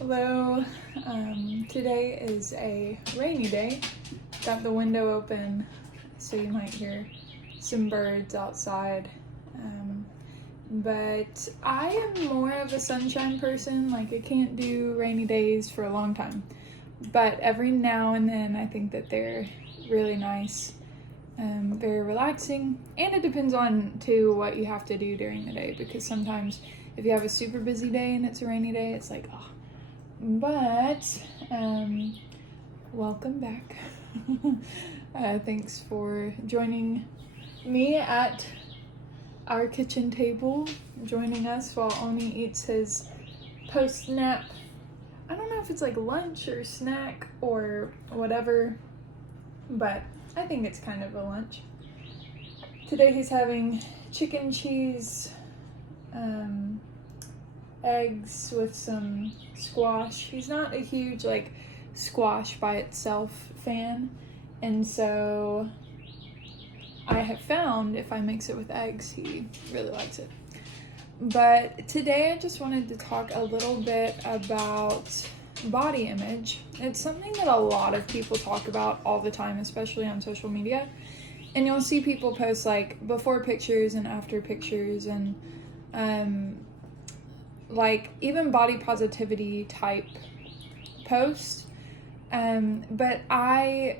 Hello. Today is a rainy day. Got the window open so you might hear some birds outside. But I am more of a sunshine person. Like, I can't do rainy days for a long time. But every now and then I think that they're really nice, very relaxing. And it depends on, too, what you have to do during the day. Because sometimes if you have a super busy day and it's a rainy day, it's like, oh. But welcome back. Thanks for joining me at our kitchen table, joining us while Oni eats his post-nap. I don't know if it's like lunch or snack or whatever, but I think it's kind of a lunch. Today he's having chicken cheese, eggs with some squash. He's not a huge like squash by itself fan, and so I have found if I mix it with eggs, he really likes it. But today I just wanted to talk a little bit about body image. It's something that a lot of people talk about all the time, especially on social media. And you'll see people post like before pictures and after pictures and like even body positivity type posts. But I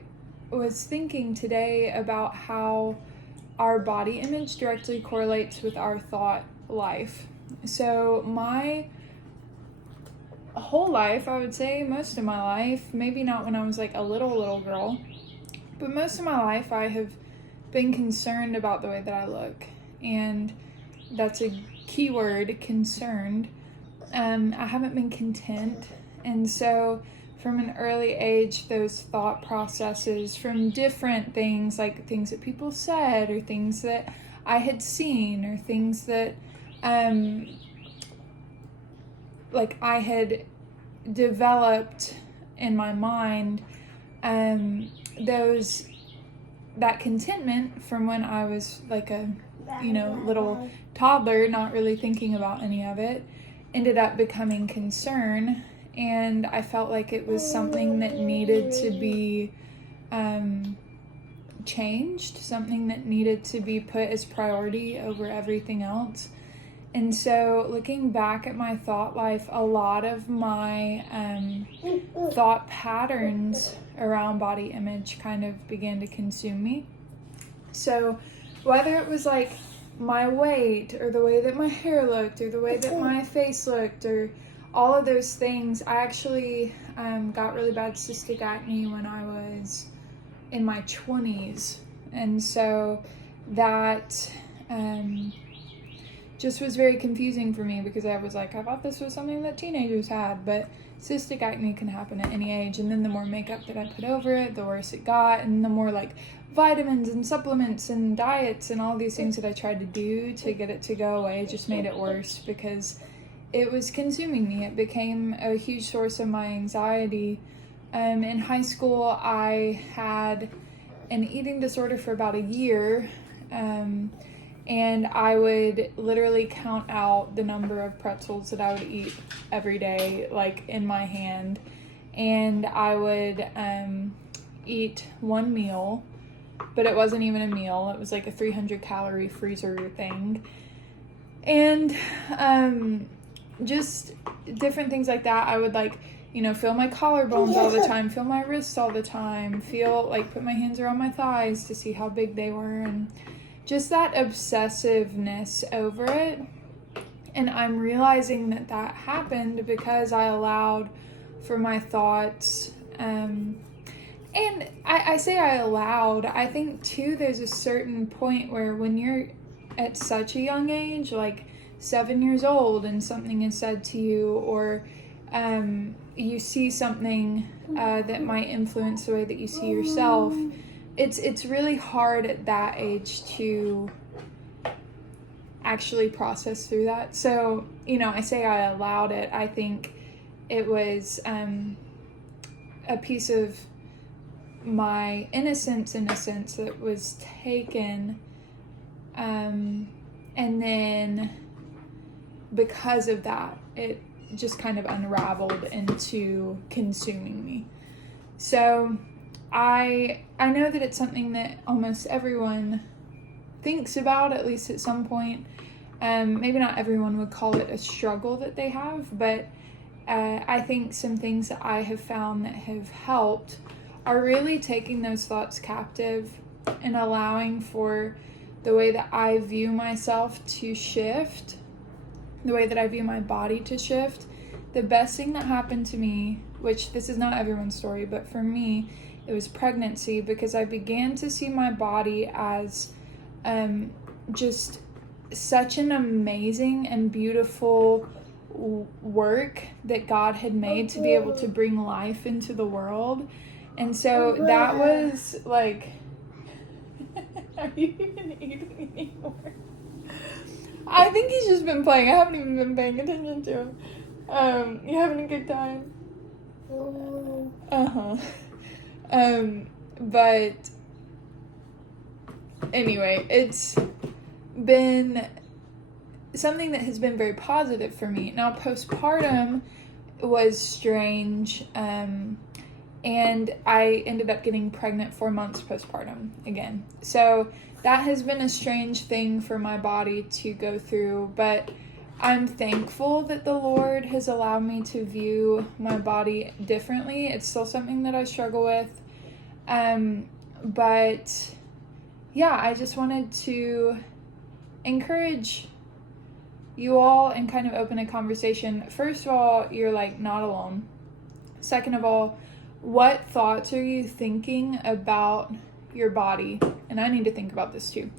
was thinking today about how our body image directly correlates with our thought life. So my whole life, I would say most of my life, maybe not when I was like a little girl, but most of my life I have been concerned about the way that I look. And that's a key word, concerned. I haven't been content. And so from an early age, those thought processes from different things, like things that people said or things that I had seen or things that like I had developed in my mind, that contentment from when I was like a little toddler, not really thinking about any of it, ended up becoming concern. And I felt like it was something that needed to be changed, something that needed to be put as priority over everything else. And so looking back at my thought life, a lot of my thought patterns around body image kind of began to consume me. So whether it was like my weight or the way that my hair looked or the way that my face looked or all of those things, I actually got really bad cystic acne when I was in my 20s. And so that just was very confusing for me because I was like, I thought this was something that teenagers had, but cystic acne can happen at any age. And then the more makeup that I put over it, the worse it got. And the more like vitamins and supplements and diets and all these things that I tried to do to get it to go away just made it worse because it was consuming me. It became a huge source of my anxiety. In high school, I had an eating disorder for about a year, and I would literally count out the number of pretzels that I would eat every day, like in my hand. And I would eat one meal, but it wasn't even a meal. It was like a 300-calorie freezer thing. And just different things like that. I would like, feel my collarbones all the time, feel my wrists all the time, put my hands around my thighs to see how big they were, and just that obsessiveness over it. And I'm realizing that happened because I allowed for my thoughts, and I say I allowed, I think too there's a certain point where when you're at such a young age, like 7 years old, and something is said to you, or you see something that might influence the way that you see yourself, it's really hard at that age to actually process through that. So, I say I allowed it. I think it was a piece of my innocence, in a sense, that was taken, and then because of that, it just kind of unraveled into consuming me. So I know that it's something that almost everyone thinks about, at least at some point. Maybe not everyone would call it a struggle that they have, but I think some things that I have found that have helped are really taking those thoughts captive and allowing for the way that I view myself to shift, the way that I view my body to shift. The best thing that happened to me, which this is not everyone's story, but for me, it was pregnancy, because I began to see my body as just such an amazing and beautiful work that God had made to be able to bring life into the world. And so that was like, are you even eating anymore? I think he's just been playing. I haven't even been paying attention to him. You having a good time? But anyway, it's been something that has been very positive for me. Now, postpartum was strange, and I ended up getting pregnant 4 months postpartum again. So that has been a strange thing for my body to go through, but I'm thankful that the Lord has allowed me to view my body differently. It's still something that I struggle with, but yeah, I just wanted to encourage you all and kind of open a conversation. First of all, you're like not alone. Second of all, what thoughts are you thinking about your body? And I need to think about this too.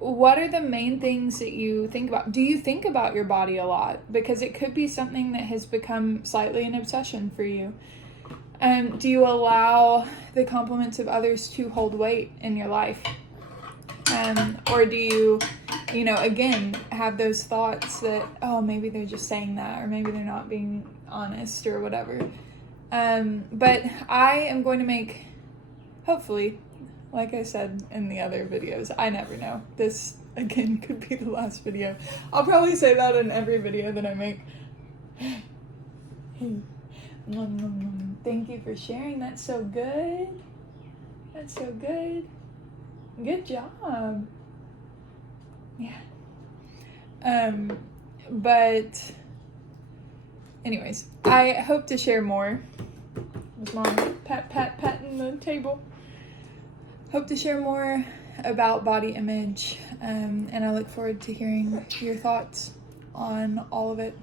What are the main things that you think about? Do you think about your body a lot? Because it could be something that has become slightly an obsession for you. Do you allow the compliments of others to hold weight in your life? Or do you again, have those thoughts that, oh, maybe they're just saying that, or maybe they're not being honest or whatever. But I am going to make, hopefully, like I said in the other videos, I never know. This, again, could be the last video. I'll probably say that in every video that I make. Thank you for sharing. That's so good. That's so good. Good job. Yeah. But anyways, I hope to share more. With Mom patting the table. Hope to share more about body image, and I look forward to hearing your thoughts on all of it.